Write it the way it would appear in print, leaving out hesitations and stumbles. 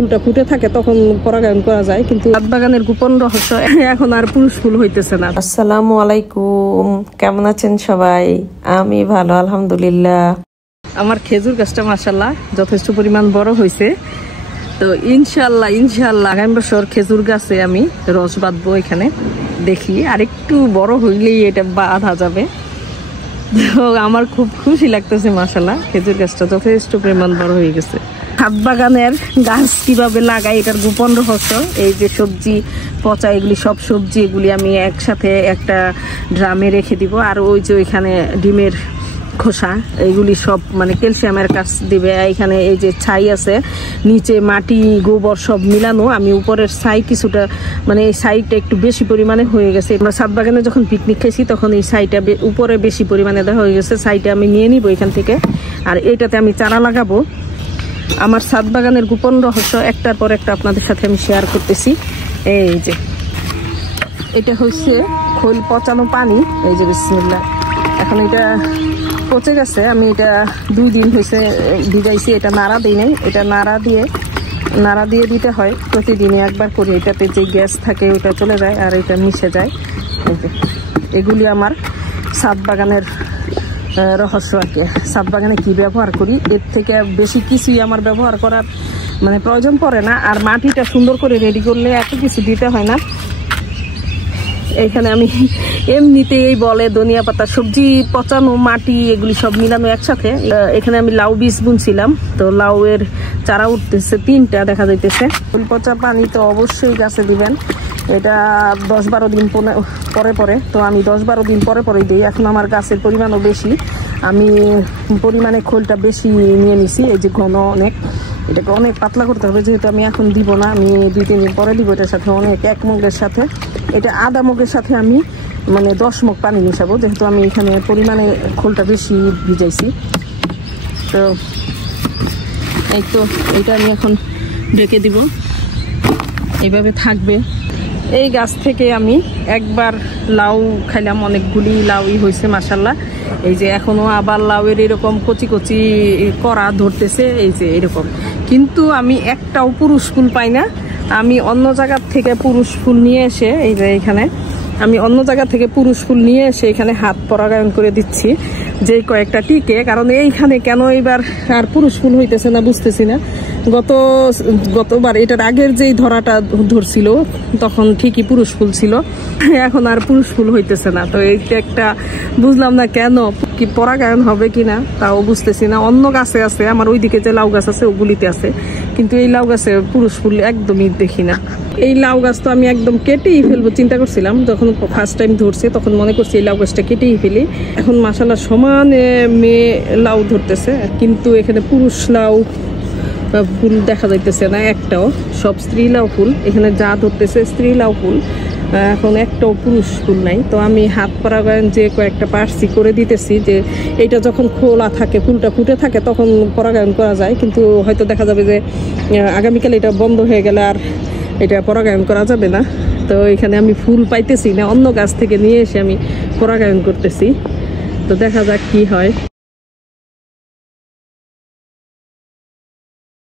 ফুলটা ফুটে থাকে তখন পরাগায়ন করা যায়, কিন্তু ছাদ বাগানের গোপন রহস্য এখন আর পুরুষ ফুল হইতেছে না। আসসালামু আলাইকুম, কেমন আছেন সবাই? আমি ভালো আলহামদুলিল্লাহ। আমার খেজুর গাছটা মাশাআল্লাহ যথেষ্ট পরিমাণ বড় হয়েছে, তো ইনশাল্লাহ আগামী বছর খেজুর গাছে আমি রস বাঁধবো। এখানে দেখি আরেকটু বড় হইলেই এটা বাঁধা যাবে। তো আমার খুব খুশি লাগতেছে মাশাআল্লাহ, খেজুর গাছটা যথেষ্ট পরিমাণ বড় হয়ে গেছে। ছাদ বাগানের গাছ কিভাবে লাগাই এটার গোপন রহস্য। এই যে সবজি পচা এগুলি সব সবজি এগুলি আমি একসাথে একটা ড্রামে রেখে দিব, আর ওই যে ওইখানে ডিমের খোসা এগুলি সব মানে ক্যালসিয়ামের কাজ দিবে। এখানে এই যে ছাই আছে, নিচে মাটি গোবর সব মিলানো। আমি উপরের ছাই কিছুটা মানে এই ছাইটা একটু বেশি পরিমাণে হয়ে গেছে। আমরা ছাদ বাগানে যখন পিকনিক খাইছি তখন এই ছাইটা উপরে বেশি পরিমাণে দেওয়া হয়ে গেছে। ছাইটা আমি নিয়ে নিব এখান থেকে, আর এটাতে আমি চারা লাগাবো। আমার ছাদ বাগানের গোপন রহস্য একটার পর একটা আপনাদের সাথে আমি শেয়ার করতেছি। এই যে এটা হচ্ছে খোল পচানো পানি, এই যে বিসমিল্লাহ। এখন এটা পচে গেছে, আমি এটা 2 দিন হয়েছে ভিজাইছি। এটা নাড়া দিই নাই, এটা নাড়া দিয়ে দিতে হয় প্রতিদিনই একবার করে। এটাতে যে গ্যাস থাকে ওটা চলে যায় আর এটা মিশে যায়। এগুলি আমার ছাদ বাগানের রহস্য আর কি। ছাদ বাগানে কি ব্যবহার করি, এর থেকে বেশি কিছুই আমার ব্যবহার করার মানে প্রয়োজন পড়ে না। আর মাটিটা সুন্দর করে রেডি করলে এত কিছু দিতে হয় না। এখানে আমি এমনিতেই বলে ধনিয়া পাতা সবজি পচানো মাটি এগুলি সব মিলানো একসাথে। এখানে আমি লাউ বীজ বুনছিলাম, তো লাউ এর চারা উঠতেছে 3টা দেখা যাইতেছে। ফুল পচা পানি তো অবশ্যই গাছে দিবেন, এটা 10-12 দিন পরে তো আমি 10-12 দিন পরে দিই। এখন আমার গাছের পরিমাণও বেশি, আমি পরিমাণে খোলটা বেশি নিয়ে নিছি। এই যে ঘন অনেক, এটাকে অনেক পাতলা করতে হবে, যেহেতু আমি এখন দিব না, আমি 2-3 দিন পরে দিব। এটার সাথে অনেক 1 মগের সাথে এটা আধা মগের সাথে আমি মানে 10 মগ পানি মিশাবো, যেহেতু আমি এখানে পরিমাণে খোলটা বেশি ভিজাইছি। তো এই তো এটা আমি এখন ঢেকে দিব, এইভাবে থাকবে। এই গাছ থেকে আমি একবার লাউ খাইলাম, অনেকগুলি লাউই হয়েছে মাশাআল্লাহ। এই যে এখনো আবার লাউয়ের এরকম কচি কচি করা ধরতেছে, এই যে এরকম। কিন্তু আমি একটাও পুরুষ ফুল পাই না। আমি অন্য জায়গার থেকে পুরুষ ফুল নিয়ে এসে এই যে এখানে আমি অন্য জায়গা থেকে পুরুষ ফুল নিয়ে এসে এখানে হাত পরাগায়ন করে দিচ্ছি, যে কয়েকটা টিকে। কারণ এইখানে কেন এবার আর পুরুষ ফুল হইতেছে না বুঝতেছি না। গতবার এটার আগের যেই ধরাটা ধরছিল তখন ঠিকই পুরুষ ফুল ছিল, এখন আর পুরুষ ফুল হইতেছে না। তো এইটা একটা বুঝলাম না কেন, কি পরাগায়ন হবে কিনা তাও বুঝতেছি না। অন্য গাছে আছে, আমার ওইদিকে যে লাউ গাছ আছে ওগুলিতে আছে, কিন্তু এই লাউ গাছে পুরুষ ফুল একদমই দেখি না। এই লাউ গাছ তো আমি একদম কেটেই ফেলবো চিন্তা করছিলাম, যখন ফার্স্ট টাইম ধরছে তখন মনে করছি এই লাউ গাছটা কেটেই ফেলি। এখন মাশাআল্লাহ সমানে মেয়ে লাউ ধরতেছে, কিন্তু এখানে পুরুষ লাউ ফুল দেখা যাইতেছে না একটাও, সব স্ত্রী লাউ ফুল। এখানে যা ধরতেছে স্ত্রী লাউ ফুল, এখন একটাও পুরুষ ফুল নাই। তো আমি হাত পরাগায়ন যে কয়েকটা পার্সি করে দিতেছি, যে এটা যখন খোলা থাকে ফুলটা ফুটে থাকে তখন পরাগায়ন করা যায়, কিন্তু হয়তো দেখা যাবে যে আগামীকাল এটা বন্ধ হয়ে গেলে আর এটা পরাগায়ন করা যাবে না। তো এখানে আমি ফুল পাইতেছি না, অন্য গাছ থেকে নিয়ে এসে আমি পরাগায়ন করতেছি। তো দেখা যাক কি হয়।